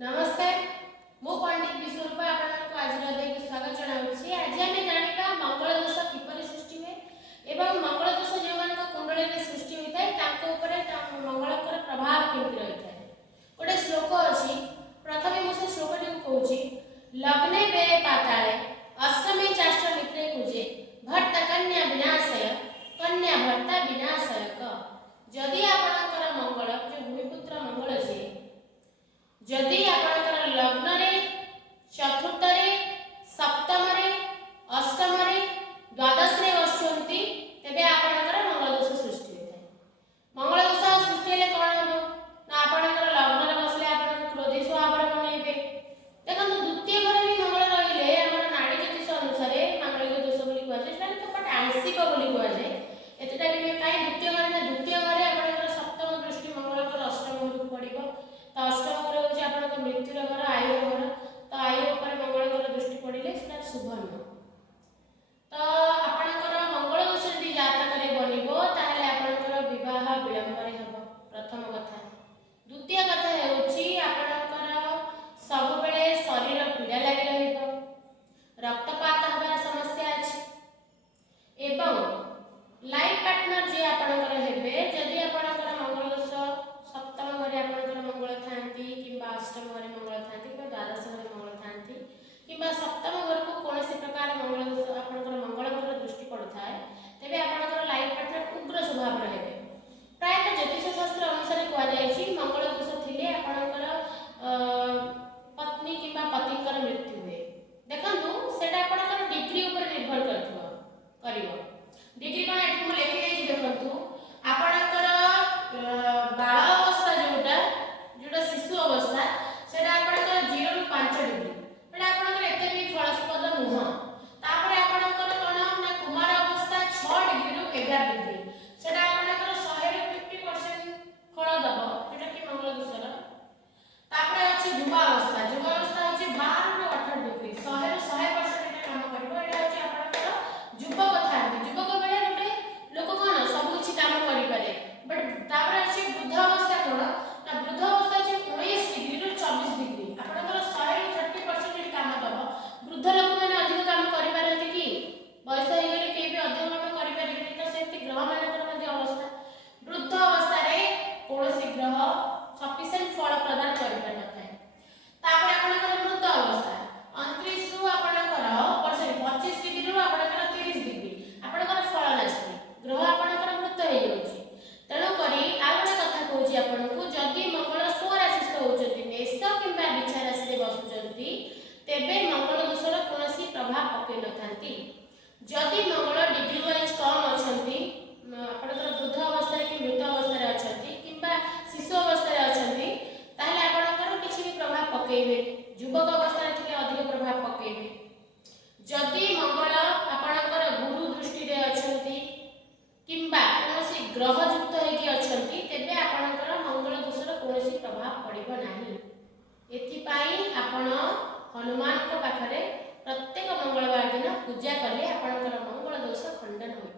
नमस्कार मु पंडित विश्वरूपा आपनको आज हृदय स्वागत जनाऊँगी। आज आम जाना मंगल दोष किपरि सृष्टि हुए एवं मंगल दोष जो मान कुंडली में सृष्टि होता है मंगल प्रभाव केमती रही है। गोटे श्लोक अच्छी प्रथम मुझे श्लोक टी कहूँ लग्ने वे पाताले अष्टमे चाष्ट मित्रे कुजे भट्ट कन्या विनाशय कन्या भर्ता विनाशयक। जदि आपणकर मंगल जो भूमिपुत्र मंगल जे जदि आपणकर लग्न रे चतुर्थ रे सप्तम रे अष्टम रे द्वादश रे बसुंती तेबे आपणकर मंगल दोष सृष्टि होता है। मंगल दोष सृष्टि हेले कोन हबो ना आपणकर लग्न रे बसले आपणकर क्रोधी स्वभाव रे बनेबे। देखन द्वितीय घर भी मंगल रहिले हमर नाड़ी ज्योतिष अनुसार मांगलिक दोष बोली कुआ जाय सेटा तो पट आंशिक बोली कुआ जाय। एतटा भी काई द्वितीय घर ना द्वितीय घर आपणकर सप्तम दृष्टि मंगल कर अष्टम घर पड़िबो तो अष्टम घर होची आपणकर मृत्यु घर आयु घर तो आयु ऊपर मंगल घर दृष्टि पड़िले सेटा शुभ नुह। तो आपणकर मंगल दोष यदि जातक रे बनिबो ताहले आपणकर विवाह विलंब रे हबो प्रथम कथा। द्वितीय कथा हेउची आपणकर सब बेले शरीर पीड़ा लागि रहिबो रक्तपात हबार समस्या अछि एवं लाइफ पार्टनर जे आपणकर हेबे जदि आपणकर मंगल दोष सप्तम घरे आपणकर मंगल थांती किंबा अष्टम घरे मंगल थांती किंबा द्वादश घरे मंगल थांती किंबा सप्तम घर को कोनोसी प्रकार मंगल दोष आपणकर मंगलकर दृष्टि पड़ुथाय तेबे आपणकर लाइफ पार्टनर उग्र स्वभाव रहेबे। प्रायतः ज्योतिष शास्त्र अनुसार कुआ जायछि मंगल दोष थिले आपणकर पत्नी किंबा पतिकर मृत्यु हुए। देखंतु सेटा आपणकर डिग्री ऊपर निर्भर करिवो डिग्री कोन एठी मु लेखि देछि देखंतु आपणकर बाल अवस्था जोटा शिशु अवस्था सेटा आपणकर 0 रु 5 डिग्री सेटा आपणकर एते भी फलस्पद नुह। तापर आपणकर कोन ना कुमार अवस्था 6 डिग्री रु 11 डिग्री सेटा आपणकर 100 रु 50% फल दबो जेटा कि मंगल दोषर। तापर अछि युवा अवस्था होछि 12 रु 18 डिग्री 100 रु 100% एटा काम करबो। एटा होछि आपणकर युवक थांती युवक बेले गोटे लोक कोन सब किछि काम करि पारे बट तापर अछि वृद्ध अवस्था कोन ना वृद्ध अवस्था अछि 19 डिग्री रु 24 डिग्री आपणकर 100 रु 30% एटा काम दबो। वृद्ध लोक माने अधिक काम करि पारନ୍ତି कि वयस हे गेले के भी अधिक काम करि पारिबेनी तो सेति ग्रह मानकर मध्ये अवस्था वृद्ध अवस्था रे कोनोसी ग्रह सफिशिएंट फल प्रदान करि पार नथाय। तापर आपणकर वृद्ध अवस्था 29 रु आपणकर 25 डिग्री रु आपणकर 30 डिग्री आपणकर फल नास्ति ग्रह आपणकर मृत हे जाउची। तेणु करी आ गोटे कथा कहूची आपनको जदि मंगल स्वराशिस्थ होचंती मेष किंबा बिछा राशि रे बसुचंती तेबे मंगल दोषर कोनोसी प्रभाव पके नथांती। जदि मंगल डिग्री वाइज कम अछंती आपणकर वृद्ध अवस्था रे कि मृत अवस्था रे अछंती किंबा शिशु अवस्था रे अछंती ताहले आपणकर किछि भी प्रभाव पकेइबे युवक अवस्था रे थिले अधिक प्रभाव पकेइबे। जदि मंगल आपणकर गुरु दृष्टि रे अछंती किंबा कोनोसी ग्रह युक्त हेकि अछंती तेबे आपणकर मंगल दोषर कोनोसी प्रभाव पड़िबो नाही। एथि पई आपण हनुमान को पाखरे प्रत्येक मंगलवार दिन पूजा कले आपणकर मंगल दोष खंडन होई।